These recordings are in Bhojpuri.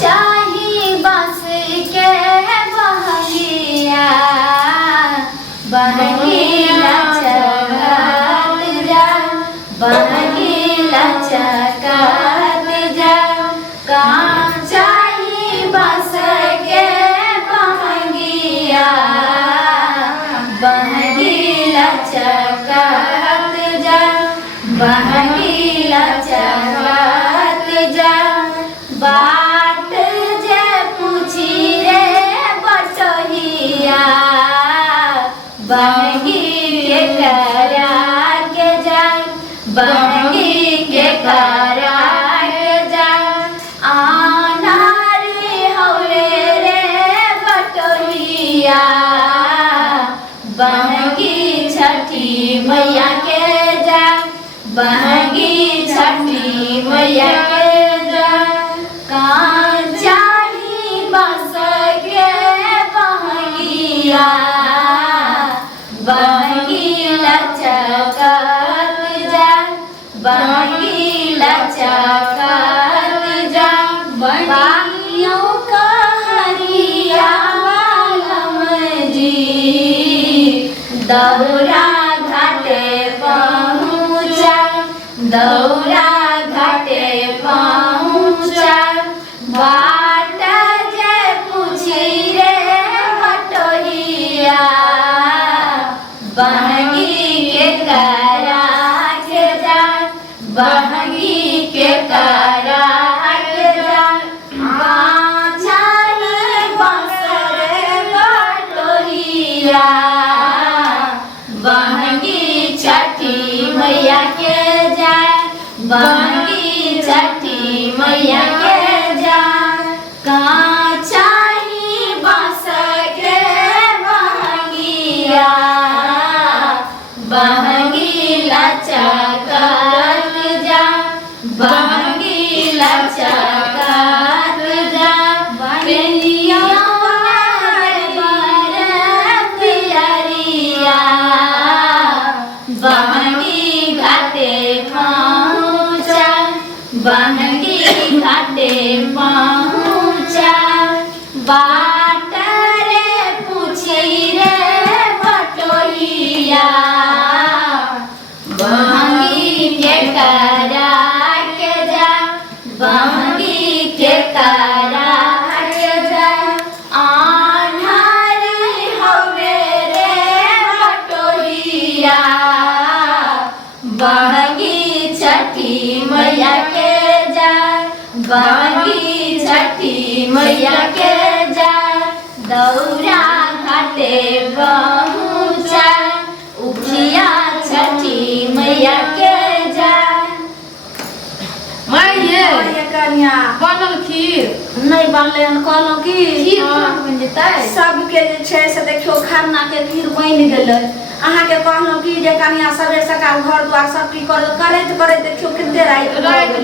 चाही बस के बहंगिया बहंगिया चढ़त जा बहंगिया चढ़त जा काम चाही बस के बहंगिया बहंगिया चढ़त जा बहंगिया चढ़त जा बाट जे पूछी रे बटहिया बहंगी के करा के जा बहंगी के करा के जा आनारी हौले रे बटहिया बहंगी छठी मैया के जा बहंगी छठी मैया के जा चाही बस के बहंगिया बहंगी लचकत जा बहंगी लचकत जा बानियों का हरिया वालम जी दौरा घाटे पहुँचा दौरा घाटे पहुँचा बाट जे पूछी रे बटहिया बहंगी के करा के जा बहंगी के करा के जा चाही बस रे बटहिया बहंगी छठी मैया के जा बहंगी छठी मैया के जा चाही बस के बहंगिया बहंगी लचकत जा बहंगी लचकत जा बेनिया पियरिया बहंगी घाटे पहुँचा बहंगी घाटे पहुँचा बाट रे पूछी रे बटहिया बहंगी के करा के जा बहंगी के करा के जा आन्हरी हवे रे बटहिया बहंगी छठी मैया के जा बहंगी छठी मैया के जा दौरा घाटे पहुँचा उखिया छठी मैया के जा माये कन्या बनल खीर नहीं बनले हन कहलो कि खीर बन जेतै सबके जे छै से देखियो खरना के खीर बनि गेलै अहाँ के कहलो कि जे कन्या सबे सकाल घर द्वार सब की करैत करैत देखियो कते रात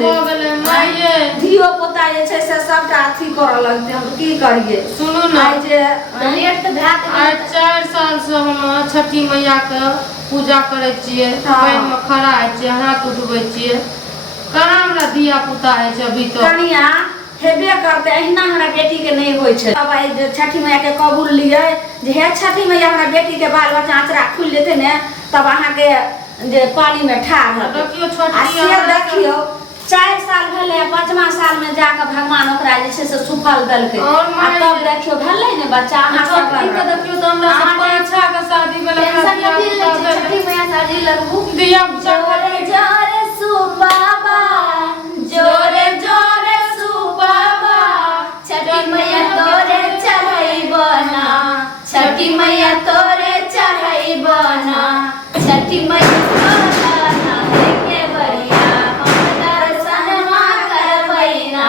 हो गेलै माये धियो पोता जे छै से सबटा अथी करऽ लगते हम की करिए सुनू ना आइ जे लेट तऽ भात आज 4 साल से हम छठी मैया के पूजा करै छियै पानि में खड़ा छियै हाथ उठबै छियै कहाँ हमरा दिया पुता है छै अभी तो कन्या हेबे करते अहिना हमरा बेटी के नहीं होय छै अब आई छठी मैया के कबूल लिए जे हे छठी मैया हमरा बेटी के बाल बच्चा आंचरा खुल लेते ने तब अहाँ के जे पानी में ठाढ़ हो देखियो छोटी देखियो 4 साल भेले 5वां साल में जाकर भगवान ओकरा जे छै से सुफल देलकै और तब देखियो भेलै ने बच्चा अहाँ सब के देखियो तो हमरा सब पाछा के शादी भेलै छठी मैया शादी लगबू दिया जोरे जोरे सुबाबा जोरे जोरे सुबाबा छठी मैया तोरे चढ़ैबना छठी मैया तोरे चढ़ैबना छठी मैया तोरा के बरिया हम दर्शनमा करबैना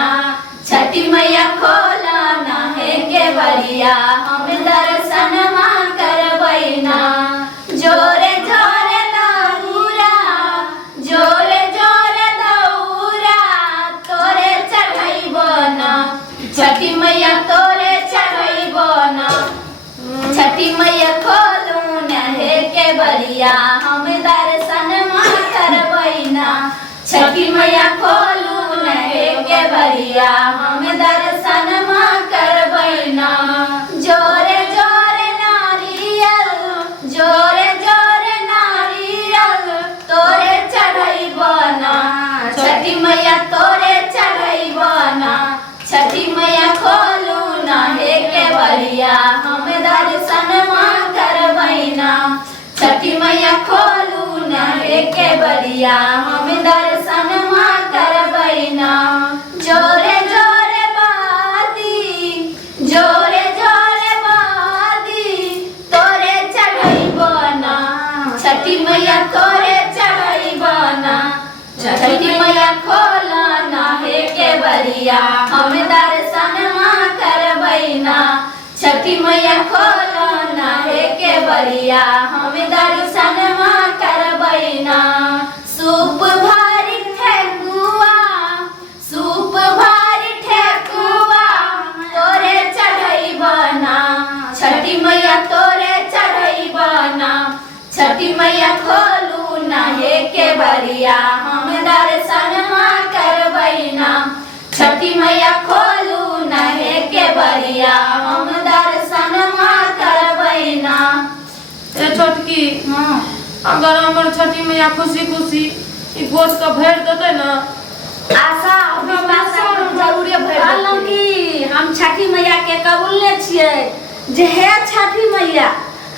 छठी मैया खोलना है के बरिया हम दर्शनमा करबैना जोरे जोरे दौरा जोरे जोरे दौरा तोरे चढ़ैबना छठी मैया तोरे चढ़ैबना छठी मैया खोलू नहे के बरिया हम दर्शनमा करबैना छठी मैया खोलू नहे के बरिया हम दर्शन छठी मैया खोलू ना हे केवड़िया हम दर्शन करबैना छठी मैया खोलू ना हे केवड़िया हम दर्शन करबैना जोरे जोरे बादी जोरे जोरे बादी तोरे चढ़ैबना छठी मैया तोरे चढ़ैबना छठी मैया खोला ना हे केवड़िया हम दर्शन करबैना छठी मैया खोला ना हे केवड़िया हम दर्शन करबैना सूप भरी ठेकुआ सूप भरी ठेकुआ तोरे चढ़ैबना छठी मैया तोरे चढ़ैबना छठी मैया खोलू ना हे केवड़िया हम दर्शन करबैना छठी मैया खोलू ना हे केवड़िया हम दर्शन करबैना। ए छोटकी अगर हमर छठी मैया खुशी खुशी ई गोद का भर देते ना आशा जरूर भर कि हम छठी मैया के कबूलने छियै जे हे छठी मैया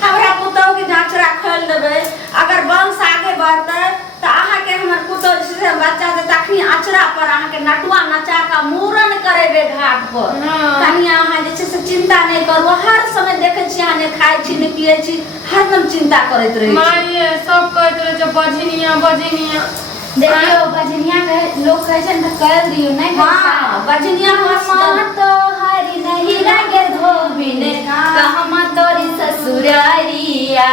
हमरा पुतौह के नाचरा खोल देबै अगर वंश आगे बढ़तै तो अहाँ के हमर पुतौह से बच्चा दे तखनी आचरा पर अहाँ के नटुआ नचा का मूरन करेबे घाट पर कनी अहाँ जे छै से चिंता नहीं करू हर समय देखे छी अहाँ ने खाइ छी ने पिए छी हरदम चिंता करैत रहै छी माये सब कहैत रहे जे बजनिया बजनिया देखियो बजनिया कहे लोग कहे छन त कर दियो नहीं हां बजनिया हम तो हरि नहीं लगे धोबिन कहमा तोरी ससुरारिया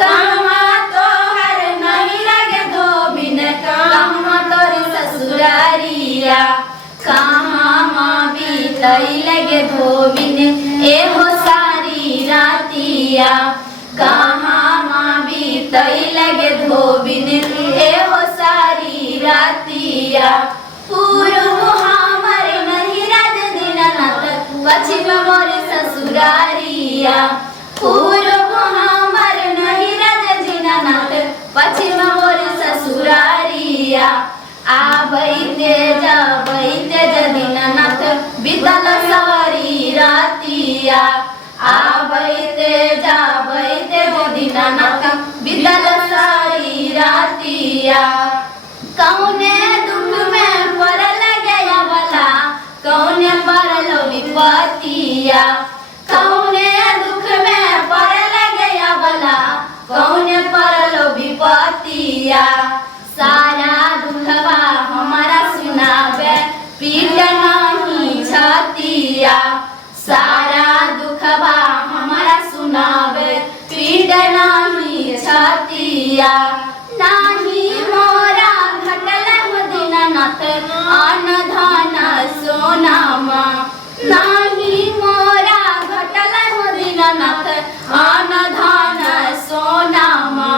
कहमा तो हर नहीं लगे धोबिन कहमा तोरी ससुरारिया कहमा बीतई लगे धोबिन एहो सारी रातिया कहमा बीतई लगे धोबिन एहो सारी रातिया पूर्व हमर नहीं राज दीनानाथ पश्चिम मोर ससुरारिया पूर्व हमर नहीं राज दीनानाथ पश्चिम मोर ससुरारिया आबैते जाबैते दीनानाथ बीतल सारी रातिया आबैते जाबैते दीनानाथ बीतल सारी रातिया कौने दुख में पड़ल गया वाला कौने पड़ल विपतिया कौने दुख में पड़ल गया वाला कौने पड़ल विपतिया सारा दुखवा हमारा सुनावे पीट नहीं छतिया सारा दुखवा हमारा सुनावे पीट नहीं छतिया नाही मोरा घटल दीनानाथ आन धन सोनामा नाही मोरा घटल दीनानाथ आन धन सोनामा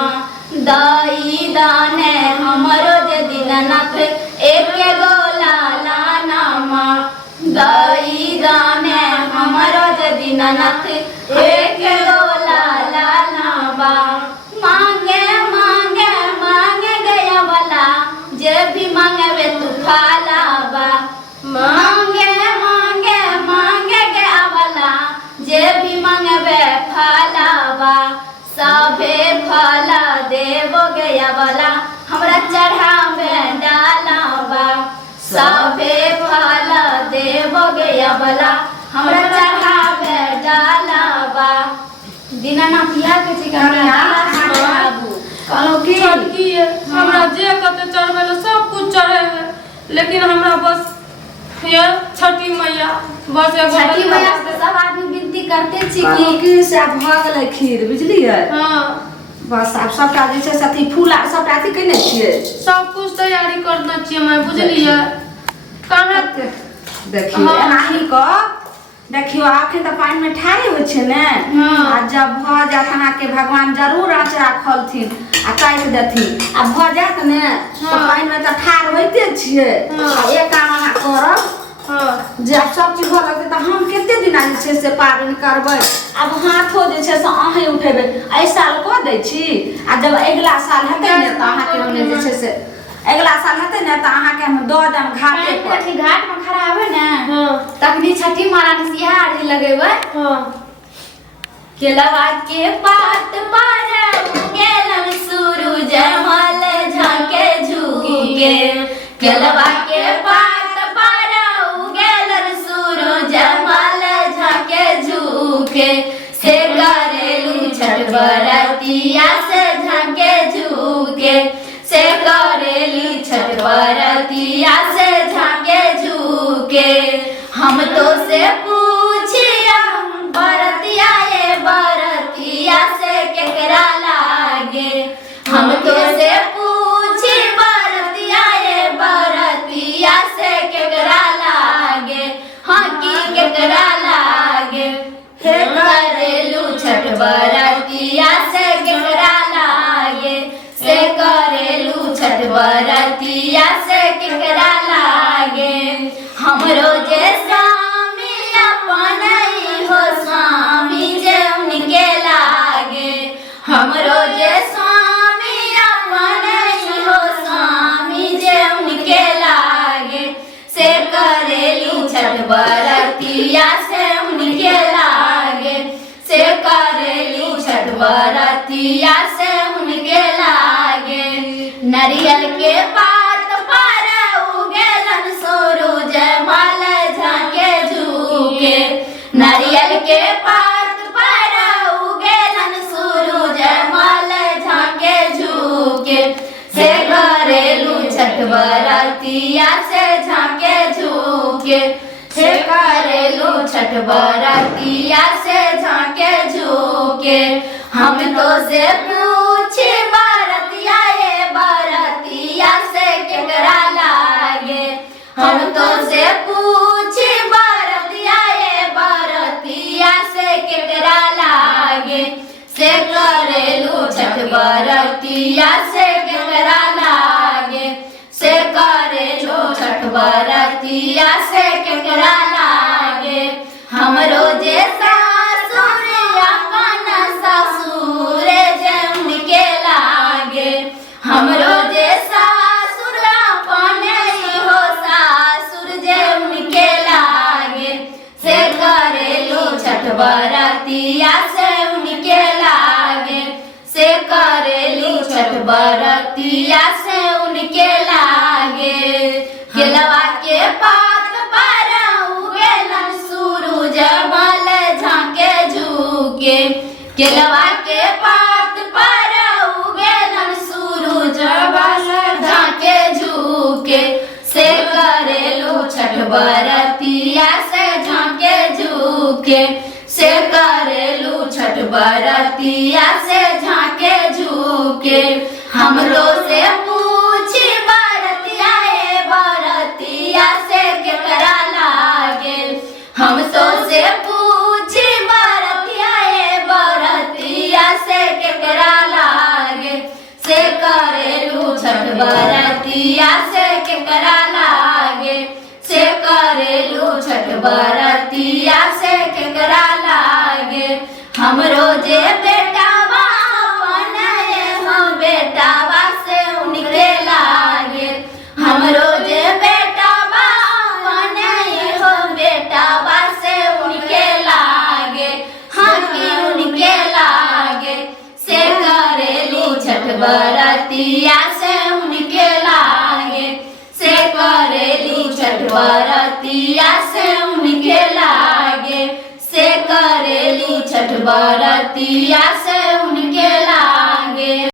दई दाने हमरो जे दीनानाथ एक गोला लानामा दई दाने हमरो जे दीनानाथ एक गोला लानामा मांगे मांगे मांगे गया वाला जे भी मांगे तू फालाबा मांगे मांगे मांगे गया वाला जे भी मांगे फालाबा सभे फला देवो गया वाला हमरा चढ़ावे डालाबा सभे फला देवो गया वाला हमरा चढ़ावे डालाबा दीनानाथ या के ठिकाना कहलो की छोटकी हमरा जे कते चढ़बे ले सब कुछ चढ़े लेकिन हमरा बस ये छठी मैया बस एगो छठी मैया से सब आदमी विनती करते छी कि से अब भ गेलै खीर बुझलियै हां बस अब सबटा जे छै साथी फूल आ सबटा अथी कइने छियै सब कुछ तैयारी करना छियै मैं बुझलियै कहां देखियो एनाही क देखियो आखिर त पानी में ठारी होय छै ने आ जब भ जात अहाँ के भगवान जरूर आचरा खोलथिन आ काट देथिन आ भ जात ने तो पानी में त ठार होइते छियै आ एक काम अहाँ करब जे सब चीज भ लगते त हम केते दिन जे छै से पाबनि करबै अब हाथो जे छै से अहीं उठेबै एहि साल क दै छी आ जब अगला साल हेतै ने त अहाँ के हमने जे छै से अगला साल हेतै ने त अहाँ के हम द देम घाटे पर घाट में खड़ा होबै ने तखनी छठी महारानी से इहा आरती लगेबै। हां केलवा के पात पर उगेलन सूरज मल झाके झुके। केलवा के पात पर उगेलन सूरज मल झाके झुके। से करेलू छठ बरतिया से झाके झुके। से करेली छठ बरतिया से झाके झुके। हम तो से पूछिया बरतिया ये बरतिया से केकरा लागे। हम तो से पूछी बरतिया ये बरतिया से केकरा लागे। हाँ की केकरा लागे। हे करेलू छठ बरतिया से केकरा लागे। से करेलू छठ बरतिया से केकरा लागे। हमरो जे स्वामी अपन हो स्वामी जे उनके लागे। हमरो जे स्वामी अपन हो स्वामी जे उनके लागे। से करेलू छठ बरतिया से उनके लागे। से करेलू छठ बरतिया से उनके लागे। नारियल के पात पर उगेलन सूरज मल झाके झुके। नारियल के पात पर उगेलन सूरज मल झाके झुके। से करेलू छठ बरतिया से झाके झुके। से करेलू छठ बरतिया से झाके झुके। हम तो से पूछी बरतिया ये बरतिया से केकरा लागे। हम तो से पूछी बरतिया ये बरतिया से केकरा लागे। से करेलू छठ बरतिया से केकरा लागे। से करेलू छठ बरतिया से केकरा लागे। हमरो जे सासुर अपन ससुर जे उनके लागे। हमरो जे सासुर अपन हो सासुर जे उनके लागे। से करेलू छठ बरतिया से उनके लागे। से करेलू छठ बरतिया से उनके लागे। केलवा के पात पर उगेलन सूरज मल झाके झुके। केलवा के पात पर उगेलन सूरज मल झाके झुके। से करेलू छठ बरतिया से झाके झुके। से करेलू छठ बरतिया से झाके झुके। हमरो से पूछी बरतिया ये बरतिया से केकरा लागे। हम तो से पूछी बरतिया ये बरतिया से केकरा लागे। से करेलू छठ बरतिया से केकरा लागे। से करेलू छठ बरतिया से केकरा लागे। हमरो जे बेटावा अपन हम बेटावा से उनके लागे। हमरो जे बेटावा अपन हो बेटावा से उनके लागे। हाँ की उनके लागे। से करेलू छठ बरतिया से उनके लागे। से करेलू छठ बरतिया से उनके लागे। से करेलू छठ बरतिया से